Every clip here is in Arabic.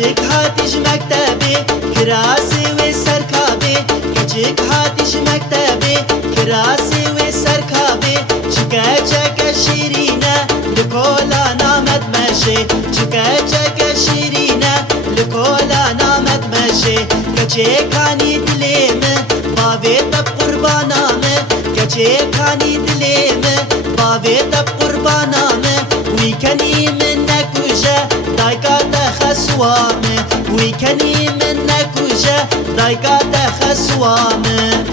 کچک هاتیش مکتبی کراسی و سرکابی کچک هاتیش مکتبی کراسی و سرکابی چکه چکه شیرینه لکولا نامد مشه چکه چکه شیرینه لکولا نامد مشه کچکانی دلیم باوی تب قربانامه کچکانی دلیم باوی تب قربانامه ویکنی من نکوشه دایکا خسوامه ویکنی من نکوشه دایکا خسوامه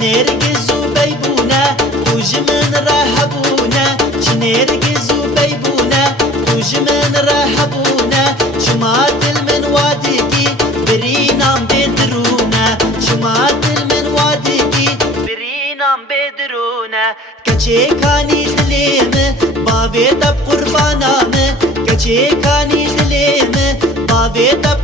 نرگز و بیبونه توج من رهبونه نرگز و بیبونه توج من رهبونه شما دل من وادگی برینام بدرونه شما دل من وادگی برینام بدرونه کچکانی دلیم باوی تب قربانامه کچکانی دلیم باوی تب